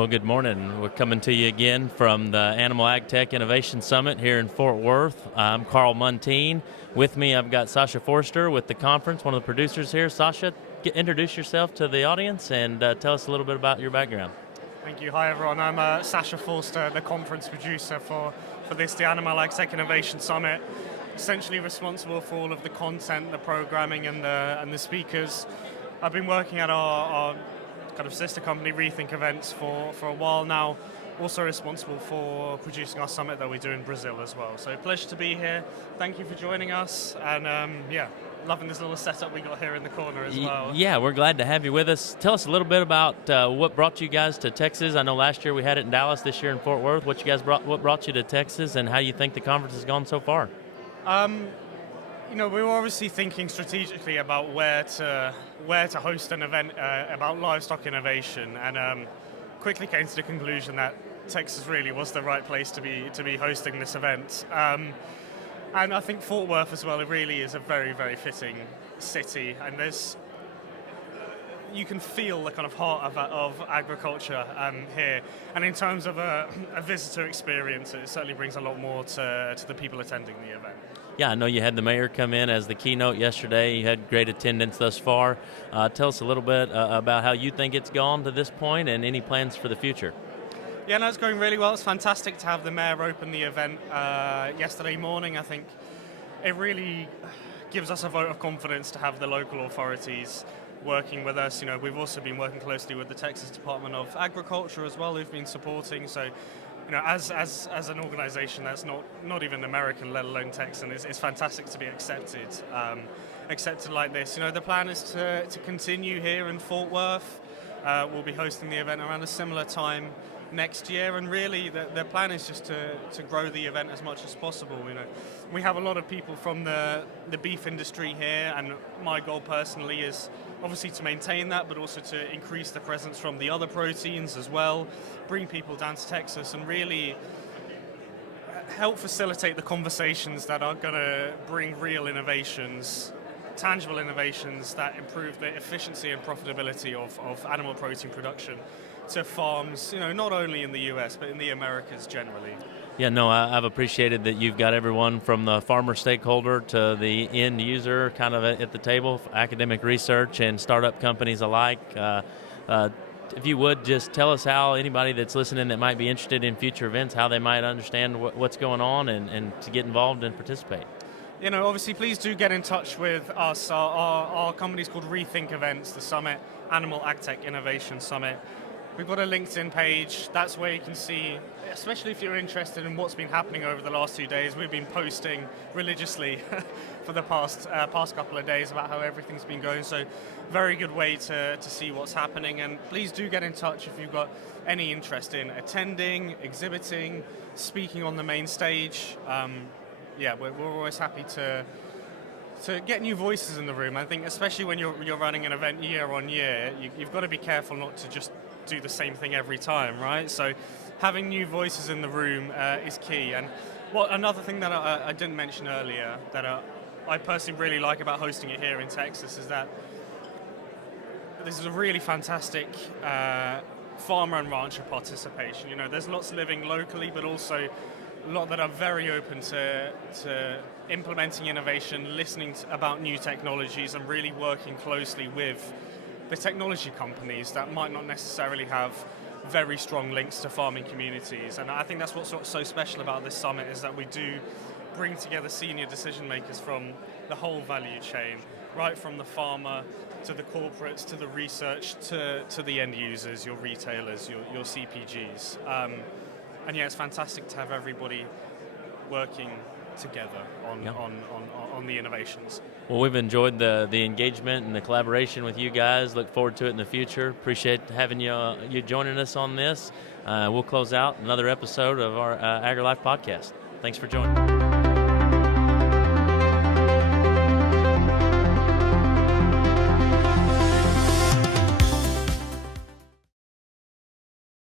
Well, good morning. We're coming to you again from the Animal AgTech Innovation Summit here in Fort Worth. I'm Carl Muntean. With me, I've got Sasha Forster with the conference, one of the producers here. Sasha, introduce yourself to the audience and tell us a little bit about your background. Thank you. Hi, everyone. I'm Sasha Forster, the conference producer for the Animal AgTech Innovation Summit. Essentially responsible for all of the content, the programming, and the speakers. I've been working at our kind of sister company, Rethink Events, for a while now. Also responsible for producing our summit that we do in Brazil as well. So pleasure to be here. Thank you for joining us. And loving this little setup we got here in the corner as well. Yeah, we're glad to have you with us. Tell us a little bit about what brought you guys to Texas. I know last year we had it in Dallas, this year in Fort Worth. What brought you to Texas, and how you think the conference has gone so far? We were obviously thinking strategically about where to host an event about livestock innovation, and quickly came to the conclusion that Texas really was the right place to be hosting this event. And I think Fort Worth as well, it really is a very, very fitting city, and you can feel the kind of heart of agriculture here. And in terms of a visitor experience, it certainly brings a lot more to the people attending the event. Yeah, I know you had the mayor come in as the keynote yesterday. You had great attendance thus far. Tell us a little bit about how you think it's gone to this point and any plans for the future. Yeah, no, it's going really well. It's fantastic to have the mayor open the event yesterday morning. I think it really gives us a vote of confidence to have the local authorities working with us. We've also been working closely with the Texas Department of Agriculture as well, who've been supporting. So, as an organization that's not even American, let alone Texan, it's fantastic to be accepted like this. The plan is to continue here in Fort Worth. We'll be hosting the event around a similar time next year, and really the plan is just to grow the event as much as possible. We have a lot of people from the beef industry here, and my goal personally is obviously to maintain that, but also to increase the presence from the other proteins as well, bring people down to Texas and really help facilitate the conversations that are going to bring real innovations, tangible innovations that improve the efficiency and profitability of animal protein production to farms, not only in the US, but in the Americas generally. Yeah, no, I've appreciated that you've got everyone from the farmer stakeholder to the end user kind of at the table, academic research and startup companies alike. If you would, just tell us how anybody that's listening that might be interested in future events, how they might understand what's going on and to get involved and participate. Obviously, please do get in touch with us. Our company's called Rethink Events, the summit, Animal AgTech Innovation Summit. We've got a LinkedIn page. That's where you can see, especially if you're interested in what's been happening over the last 2 days. We've been posting religiously for the past couple of days about how everything's been going. So very good way to see what's happening. And please do get in touch if you've got any interest in attending, exhibiting, speaking on the main stage. We're always happy to get new voices in the room. I think especially when you're running an event year on year, you've got to be careful not to just do the same thing every time, right? So having new voices in the room is key. And another thing that I didn't mention earlier that I personally really like about hosting it here in Texas is that this is a really fantastic farmer and rancher participation. There's lots living locally, but also a lot that are very open to implementing innovation, listening about new technologies, and really working closely with the technology companies that might not necessarily have very strong links to farming communities. And I think that's what's so special about this summit, is that we do bring together senior decision makers from the whole value chain, right from the farmer to the corporates, to the research, to the end users, your retailers, your CPGs. And it's fantastic to have everybody working together on the innovations. Well, we've enjoyed the engagement and the collaboration with you guys. Look forward to it in the future. Appreciate having you joining us on this. We'll close out another episode of our AgriLife podcast. Thanks for joining.